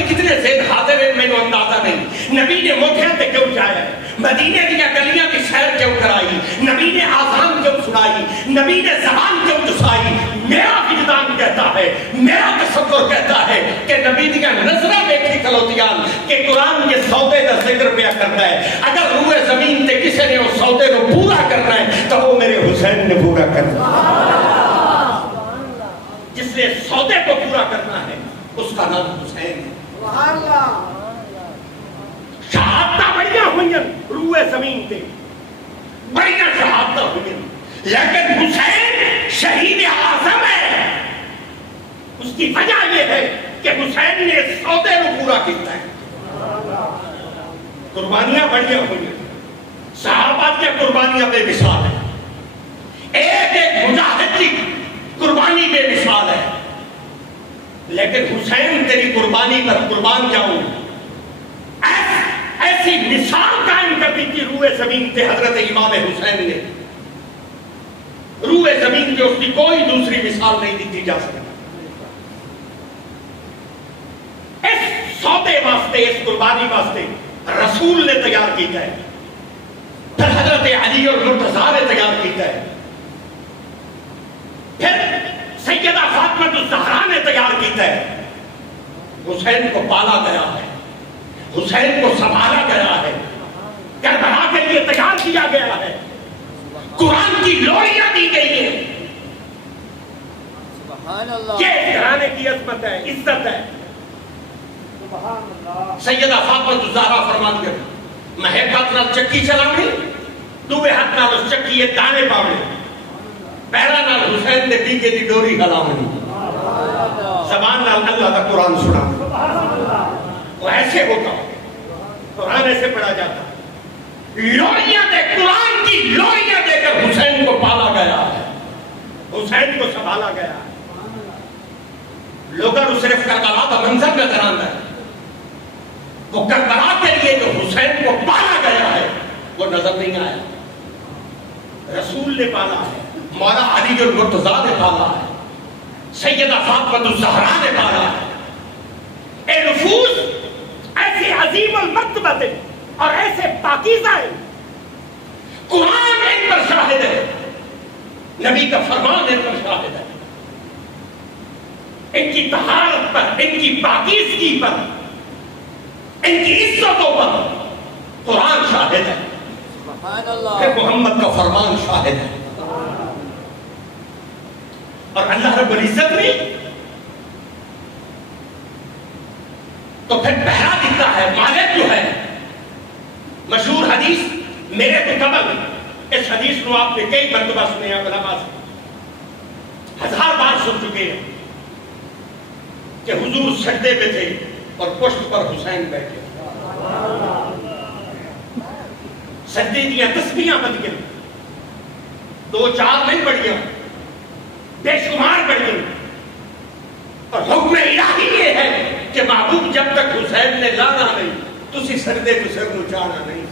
نہیں کتنے زید حاضر ہیں، میں نے اندازہ نہیں۔ نبی نے موٹیاں تے کیوں جایا ہے، مدینے دیا گلیاں کی سیر کیوں کرائی، نبی نے آذان کیوں سنائی، نبی نے زبان کیوں چسائی؟ میرا وجدان کہتا ہے، میرا تصور کہتا ہے کہ نبی دیا نظرہ دیکھی کلوتیان کہ قرآن یہ سودے کا ذکر پیا کرتا ہے۔ اگر روئے زمین تے کسی نے اس سودے کو پورا کرنا ہے تو وہ میرے حسین نے پورا کرنا ہے۔ جس نے سودے کو پورا کرنا ہے اس کا نام حسین ہے۔ شہادتہ بڑیاں ہوئیں روئے زمین تے، بڑیاں شہادتہ ہوئیں، لیکن حسین شہید اعظم ہے۔ اس کی وجہ یہ ہے کہ حسین نے سودے کو پورا کیتا ہے۔ قربانیاں بڑیاں ہوئیں، صحابہ کی قربانیاں بے مثال ہے، ایک ایک مجاہد کی قربانی بے مثال ہے، لیکن حسین تیری قربانی پر قربان جاؤں ایسی مثال قائم کر دی تھی روئے زمین تے حضرت امام حسین نے۔ روئے زمین پہ اس کی کوئی دوسری مثال نہیں دی جا سکتی۔ اس سودے واسطے، اس قربانی واسطے رسول نے تیار کیتا ہے، پھر حضرت علی اور مرتضیٰ نے تیار کیتا ہے، پھر سیدہ فاطمہ الزہرا نے تیار کیتا ہے۔ حسین کو پالا گیا ہے، حسین کو سنبھالا گیا ہے، کربلا کے لیے تیار کیا گیا ہے، قرآن کی لوریاں دی گئی ہیں۔ یہ گھرانے کی عظمت ہے، عزت ہے۔ سیدہ فاطمہ الزہرا فرمان کر میں ایک ہاتھ نال چکی چلاوی، دوے ہاتھ نال اس چکی دانے پاوے، پیرا نال حسین دے ڈیگے دی ڈوری ہلاونی، زبان نال اللہ دا قرآن سنا۔ وہ ایسے ہوتا، قرآن ایسے پڑھا جاتا، لوریاں دے، قرآن کی لوریاں دے کر حسین کو پالا گیا ہے، حسین کو سنبھالا گیا ہے۔ لوگوں کو صرف کربلا کا منظر نظر آتا ہے، وہ کربلا کے لیے جو حسین کو پالا گیا ہے وہ نظر نہیں آیا۔ رسول نے پالا ہے، مولا علی المرتضیٰ نے پالا ہے، سیدہ فاطمہ الزہرا نے پالا ہے۔ اے نفوس ایسی عظیم المرتبت اور ایسے پاکیزہ ہے، قرآن ان پر شاہد ہے، نبی کا فرمان ان پر شاہد ہے، ان کی طہارت پر، ان کی پاکیزگی پر، ان کی عزتوں پر قرآن شاہد ہے، پھر محمد کا فرمان شاہد ہے۔ اور اللہ رب العزت نے تو پھر پہرا دیتا ہے، مالک جو ہے، مشہور حدیث میرے تو قبل، اس حدیث کو آپ نے کئی مرتبہ سنے ہیں، علماء سے 1000 بار سن چکے ہیں کہ حضور سجدے میں تھے اور پشت پر حسین بیٹھے، سجدے دیا تسبیحاں بن گئی، 2-4 نہیں بڑھیاں، بے شمار بڑھیاں، اور حکم الہی یہ ہے کہ محبوب جب تک حسین نے لانا نہیں تسی سجدے کو سر نچانا نہیں۔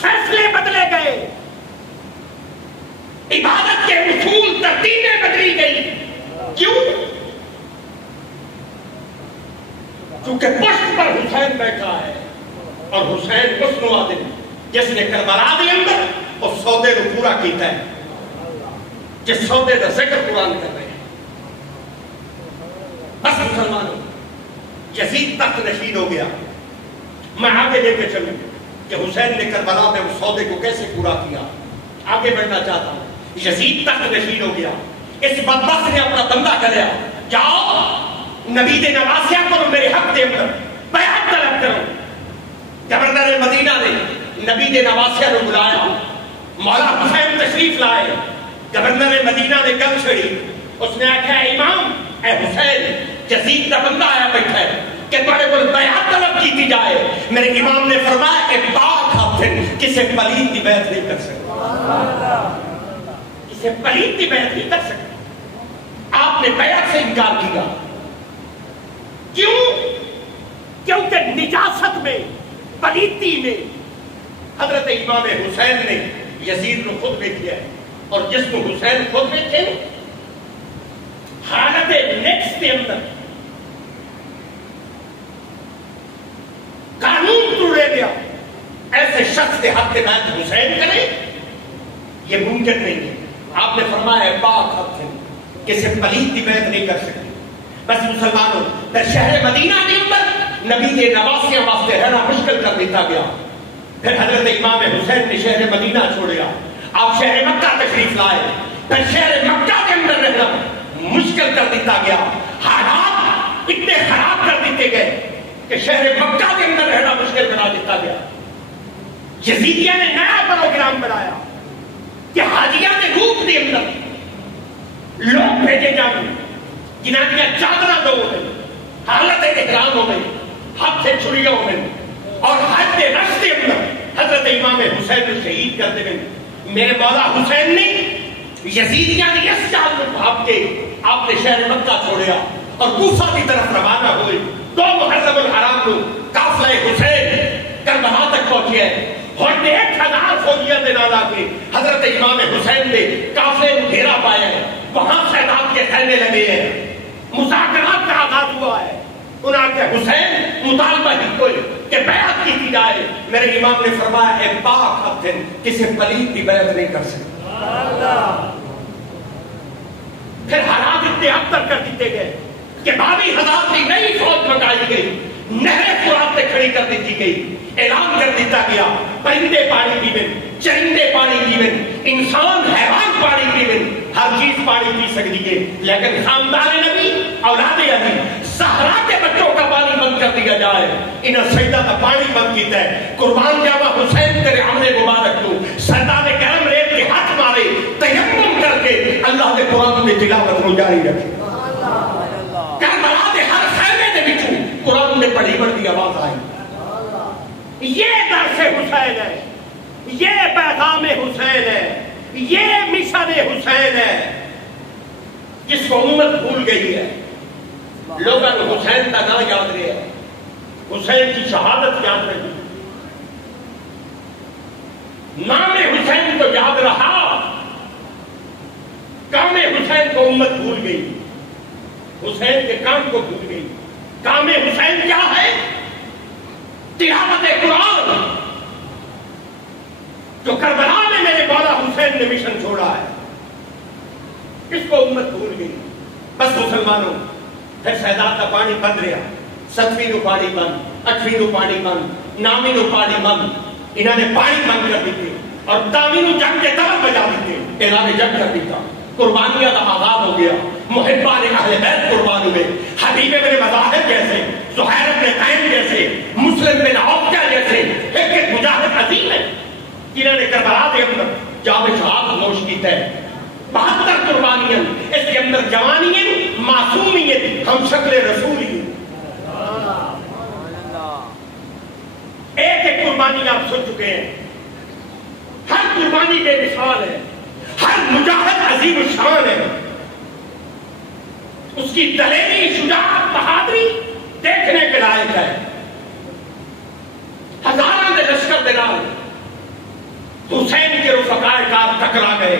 فیصلے بدلے گئے، عبادت کے اصول ترتیبیں بدلی گئی، کیوں؟ چونکہ پشت پر حسین بیٹھا ہے، اور حسین اس نوادن جس نے کربلا دے اندر اس سودے کو پورا کیتا ہے، جس سودے کا ذکر قرآن کر رہے ہیں۔ بس مسلمانوں، یزید تک نشین ہو گیا۔ میں آگے لے کے چلوں کہ حسین نے کربلا میں اس سودے کو کیسے پورا کیا، آگے بڑھنا چاہتا ہوں۔ یزید تک نشین ہو گیا، اس بدبخت نے اپنا بندہ کریا، جاؤ نبی دے نواسیاں کرو، میرے حق دے اندر بیعت طلب کرو۔ گورنر مدینہ نے نبی دے نواسیاں نے بلایا، مولا حسین تشریف لائے، گورنر مدینہ نے گل چھڑی، اس نے آکھا امام اے حسین، یزید کا بندہ آیا بیٹھا ہے کہ تمہارے کو بیعت طلب کی جائے۔ میرے امام نے فرمایا کہ پاک حافظ کسے پلید کی بیعت نہیں کر سکتا، کسے پلید کی بیعت نہیں کر سکتا۔ آپ نے بیعت سے انکار کیا، کیوں؟ کیونکہ نجاست میں، پلیتی میں حضرت امام حسین نے یزید کو خود میں کیا ہے، اور جس کو حسین خود میں تھے، حالت نیکس کے اندر کے بعد حسین کریں؟ یہ ممکن نہیں ہے. آپ نے فرمایا پاک حق ہے کسی پلیت کی بیعت نہیں کر سکتی. بس مسلمانوں در شہر مدینہ کے اندر نبی کے نواسیاں واسطے رہنا مشکل کر دیتا گیا. پھر حضرت امام حسین نے شہر مدینہ چھوڑیا, آپ شہر مکہ تشریف لائے. پھر شہر مکہ کے اندر رہنا مشکل کر دیتا گیا. حالات اتنے خراب کر دیتے گئے کہ شہر مکہ کے اندر رہنا مشکل بنا دیتا گیا. یزیدیہ نے نیا پروگرام بنایا کہ حاجیان روپ کے اندر لوگ بھیجے جائیں جنہاں کی چادرہ دو ہو گئی, حالت احرام ہو گئی, ہاتھ سے چھریاں ہو گئی, اور حج کے راستے اندر حضرت امام حسین کو شہید کرتے گئے. میرے مولا حسین نے یزیدیہ نے اس چال میں بھاگ کے آپ نے شہر مکہ چھوڑیا اور کوفہ کی طرف روانہ ہوئے. 2 محرم الحرام کو قافلہ حسین کربلا تک پہنچے ہیں اور 1000 فوجیاں دے نالا کے حضرت امام حسین نے قافلے کو گھیرا پایا ہے. وہاں سیدات کے خیمے لگے ہیں, مذاکرات کا آغاز ہوا ہے. انہوں نے حسین مطالبہ ہی کوئی کہ بیعت کی جائے. میرے امام نے فرمایا اے پاک حق ہے کسی پلیت کی بیعت نہیں کر سکتا. پھر حالات اتنے ابتر کر دیتے گئے کہ 22,000 کی نئی فوج منگائی گئی, نہریں فرات سے کھڑی کر دیتی گئی. اعلان کر دیتا گیا پرندے پانی پیون, چرندے پانی پیون, انسان حیوان پانی پیون, ہر چیز پانی پی سکتی ہے. لیکن خاندان نبی اولاد علی زہرا کے بچوں کا پانی بند کر دیا جائے. انہیں سجدہ کا پانی بند کیتا ہے. قربان جاوا حسین تیرے عمل مبارک کو سردار کرم ریت کے ہاتھ مارے تیمم کر کے اللہ کے قرآن میں تلاوت کو جاری رکھے. کربلا کے ہر خیمے کے بچوں قرآن میں پڑھی پڑھتی آواز آئی. یہ درس حسین ہے, یہ پیغام حسین ہے, یہ مشن حسین ہے جس کو امت بھول گئی ہے. لوگوں کو حسین کا نام یاد رہے, حسین کی شہادت یاد رہی, نام حسین کو یاد رہا, کام حسین کو امت بھول گئی, حسین کے کام کو بھول گئی. کام حسین کیا ہے؟ تلاوت قرآن, جو کربلا میں میرے مولا حسین نے مشن چھوڑا ہے, اس کو امت بھول گئی. بس مسلمانوں پھر سیدات کا پانی بند رہا, 7ویں نو پانی بند, 8ویں نو پانی بند, 9ویں نو پانی بند. انہوں نے پانی بند کر دیتے اور 10ویں نو جنگ کے طرف بجا دیتے. اعلان جنگ کر دیتا, قربانیاں کا آغاز ہو گیا. محبان اہل بیت قربان ہوئے. حبیب بن مظاہر جیسے, زہیر بن قین جیسے, مسلم بن عوف جیسے ایک ایک مجاہد عظیم ہے جنہوں نے کربلا کے اندر جام شہادت نوش کیتا ہے. 72 قربانیاں, اس کے اندر جوانیاں, معصومیت, ہم شکل رسولی. ایک ایک قربانی آپ سن چکے ہیں. ہر قربانی بے مثال ہے, ہر مجاہد عظیم الشان ہے. اس کی دلیری, شجاعت, بہادری دیکھنے کے لائق ہے. ہزاروں کے لشکر کے نام حسین کے رفقائے کار ٹکرا گئے,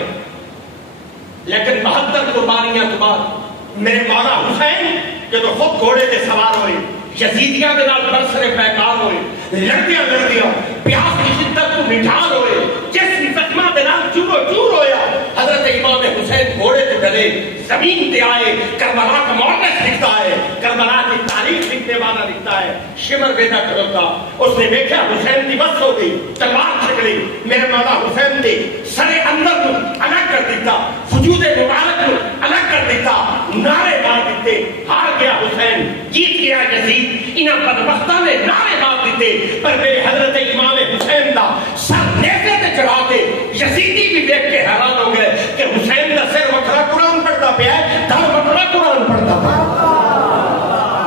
لیکن 72 قربانیاں کے بعد میرے مولا حسین جب خود گھوڑے سے سوار ہوئے, یزیدیاں کے نال برسر پیکار ہوئے, لڑدیاں پیاس کی شدت کو نٹھال ہوئے, جس زخمہ کے نال چورو چور ہویا. حضرت امام حسین گھوڑے سے چلے, زمین پہ آئے, کربلا کا مورخ لکھتا ہے, کربلا کی تاریخ لکھنے والا لکھتا ہے, شمر بیدا کھڑوتا, اس نے دیکھا حسین کی بس ہو گئی, تلوار چھکڑی. میرے مولا حسین نے سر اندر کو الگ کر دیتا, وجود مبارک کو الگ کر دیتا, نعرے مار دیتے, ہار گیا حسین, جیت گیا یزید. انہاں بدبختاں نے نعرے مار دیتے, پر میرے حضرت امام حسین دا سر نیزے تے چڑھا کے یزیدی بھی دیکھ کے حیران ہو گئے کہ حسین دا سر وکھرا قرآن پڑھتا پیا ہے, دھڑ وکھرا قرآن پڑھتا پیا.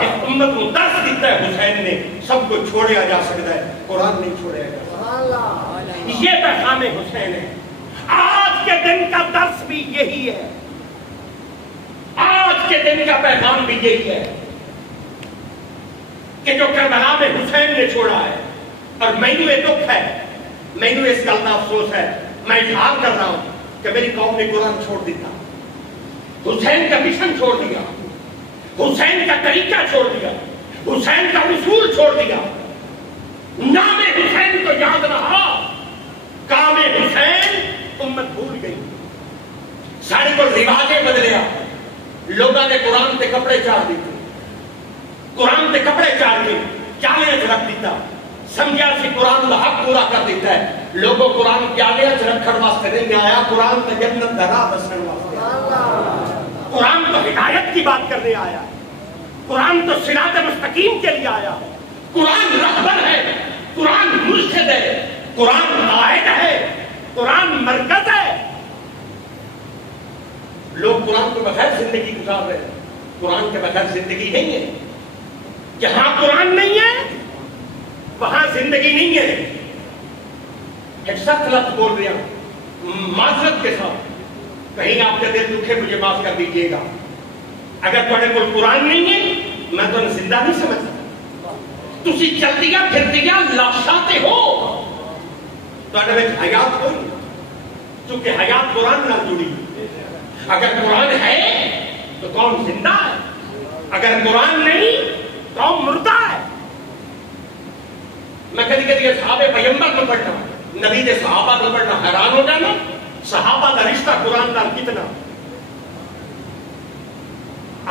ایک امت کو درس دیتا ہے حسین نے, سب کو چھوڑیا جا سکتا ہے, قرآن نہیں چھوڑیا جا سکتا. یہ پیغام حسین ہے. آج کے دن کا درس بھی یہی ہے, آج کے دن کا پیغام بھی یہی ہے کہ جو کربلا میں حسین نے چھوڑا ہے, اور مینوں یہ دکھ ہے, مینوں اس گل کا افسوس ہے, میں اظہار کر رہا ہوں کہ میری قوم نے قرآن چھوڑ دیتا, حسین کا مشن چھوڑ دیا, حسین کا طریقہ چھوڑ دیا, حسین کا اصول چھوڑ دیا. نام حسین کو یاد رہا, کام حسین امت بھول گئی. سارے کو رواجیں بدلیا. لوگوں نے قرآن کے کپڑے چاڑ دیتے, قرآن کے کپڑے چاڑ کے کیالے چ رکھ دیتا. سمجھا سی قرآن کا حق پورا کر دیتا ہے. لوگوں قرآن کیالے چ رکھنے واسطے نہیں آیا, قرآن تو جنت کا راہ دسنے واسطے. قرآن تو ہدایت کی بات کرنے آیا, قرآن تو صراط مستقیم کے لیے آیا. قرآن رہبر ہے, قرآن مرشد ہے, قرآن قائد ہے, قرآن مرکز ہے. لوگ قرآن کے بغیر زندگی گزار رہے ہیں. قرآن کے بغیر زندگی نہیں ہے. جہاں قرآن نہیں ہے وہاں زندگی نہیں ہے. ایک سخت لفظ بول رہا ہوں معذرت کے ساتھ, کہیں آپ کے دل دکھے مجھے معاف کر دیجیے گا. اگر تھوڑے کو قرآن نہیں ہے میں تو زندہ نہیں سمجھ سکتا. تسی چلدیا پھردیا لاشاتے ہو, تھوڑے حیات کوئی, چونکہ حیات قرآن نہ جڑی. اگر قرآن ہے تو کون زندہ ہے, اگر قرآن نہیں کون مردہ ہے. میں کبھی کبھی صحابہ پیغمبر کو پڑھنا, نبی دے صحابہ کو پڑھنا حیران ہو جانا. صحابہ کا رشتہ قرآن نال کتنا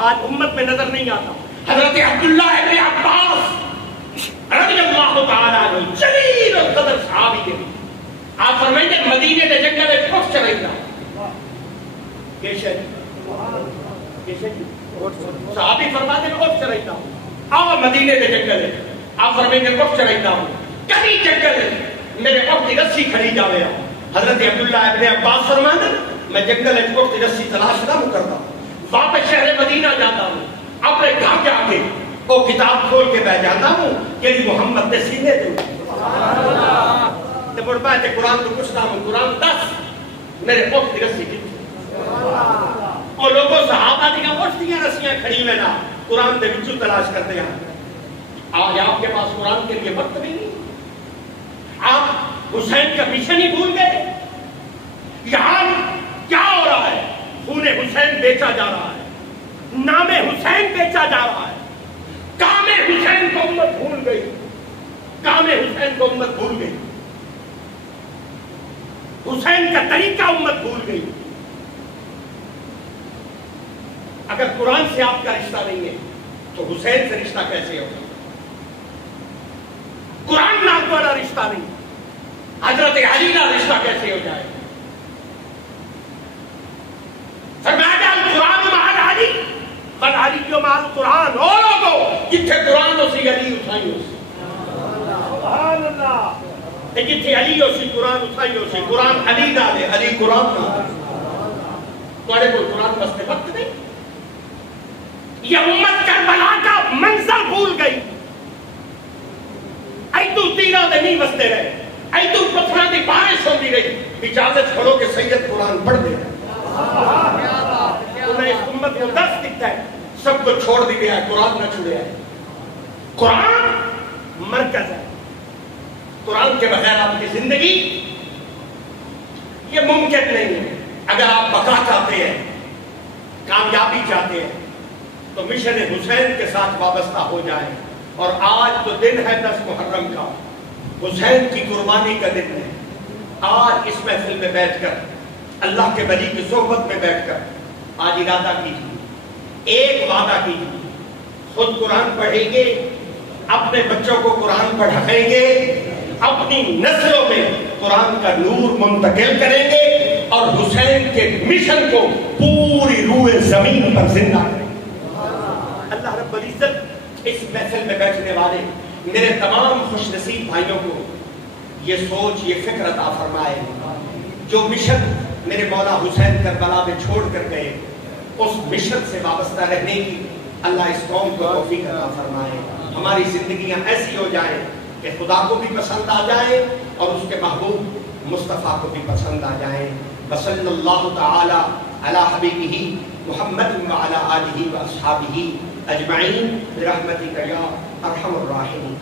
آج امت میں نظر نہیں آتا. حضرت عبداللہ ابن عباس رضی اللہ تعالی عنہ جلیل القدر صحابی کے, آپ فرمائیں گے مدینے کے جنگل میں پھس چلے گا. صحابی فرماتے ہیں پھس چلے گا. آؤ مدینے کے جنگل ہے, آپ فرمائیں گے پھس چلے گا. کبھی جنگل میرے وقت کی رسی کھڑی جاوے. حضرت عبداللہ ابن عباس فرماتے ہیں میں جنگل وقت کی رسی تلاش نہ کرتا, واپس شہر مدینہ جاتا ہوں, اپنے گھر جا کے وہ کتاب کھول کے بیٹھ جاتا ہوں کہ محمد کے سینے دے تو مڑ پائے قرآن کو پوچھتا ہوں, قرآن 10 میرے وقت کی رسی کی. اور لوگوں صحابہ دیا اٹھتیاں رسیاں کھڑی میں نہ قرآن دے وچوں تلاش کرتے ہیں. آج آپ کے پاس قرآن کے لیے وقت نہیں. آپ حسین کا پیچھے نہیں بھول گئے. یہاں کیا ہو رہا ہے؟ خون حسین بیچا جا رہا ہے, نام حسین بیچا جا رہا ہے. کام حسین کو امت بھول گئی, کام حسین کو امت بھول گئی, حسین کا طریقہ امت بھول گئی. اگر قرآن سے آپ کا رشتہ نہیں ہے تو حسین سے رشتہ کیسے ہوگا؟ قرآن نہ والا رشتہ نہیں, حضرت علی کا رشتہ کیسے ہو جائے؟ فرمایا القرآن مع علی والعلی مع القرآن. او لوگو جتھے قرآن ہو سی علی اٹھائی ہو سی, سبحان اللہ. جتھے علی ہو سی قرآن اٹھائی ہو سی. قرآن علی دا دے, علی قرآن دا. تھوڑے کو قرآن واسطے وقت نہیں. یہ امت کربلا کا منظر بھول گئی. ایتو تیرہ دے نہیں وستے رہے, ایتو پتھرہ دی بارش ہوتی رہی. اجازت کرو کہ سید قرآن پڑھ دے. انہیں اس امت کو درس دکھتا ہے, سب کو چھوڑ دی گیا ہے, قرآن نہ چھوڑے ہے. قرآن مرکز ہے. قرآن کے بغیر آپ کی زندگی یہ ممکن نہیں ہے. اگر آپ بقا چاہتے ہیں, کامیابی چاہتے ہیں تو مشن حسین کے ساتھ وابستہ ہو جائیں. اور آج تو دن ہے 10 محرم کا, حسین کی قربانی کا دن ہے. آج اس محفل میں بیٹھ کر اللہ کے ولی کی صحبت میں بیٹھ کر آج ارادہ کیجیے, ایک وعدہ کیجیے, خود قرآن پڑھیں گے, اپنے بچوں کو قرآن پڑھائیں گے, اپنی نسلوں میں قرآن کا نور منتقل کریں گے, اور حسین کے مشن کو پوری روئے زمین پر زندہ کریں گے. اللہ رب العزت اس محفل میں بیٹھنے والے میرے تمام خوش نصیب بھائیوں کو یہ سوچ, یہ فکر عطا فرمائے. جو مشن میرے مولا حسین کربلا میں چھوڑ کر گئے, اس مشن سے وابستہ رہنے کی اللہ اس قوم کو توفیق عطا فرمائے. ہماری زندگیاں ایسی ہو جائیں کہ خدا کو بھی پسند آ جائے اور اس کے محبوب مصطفیٰ کو بھی پسند آ جائے. وصلی اللہ تعالی علی حبیبہ محمد وعلی آلہ واصحابہ اجمعین برحمتک یا ارحم الراحمین.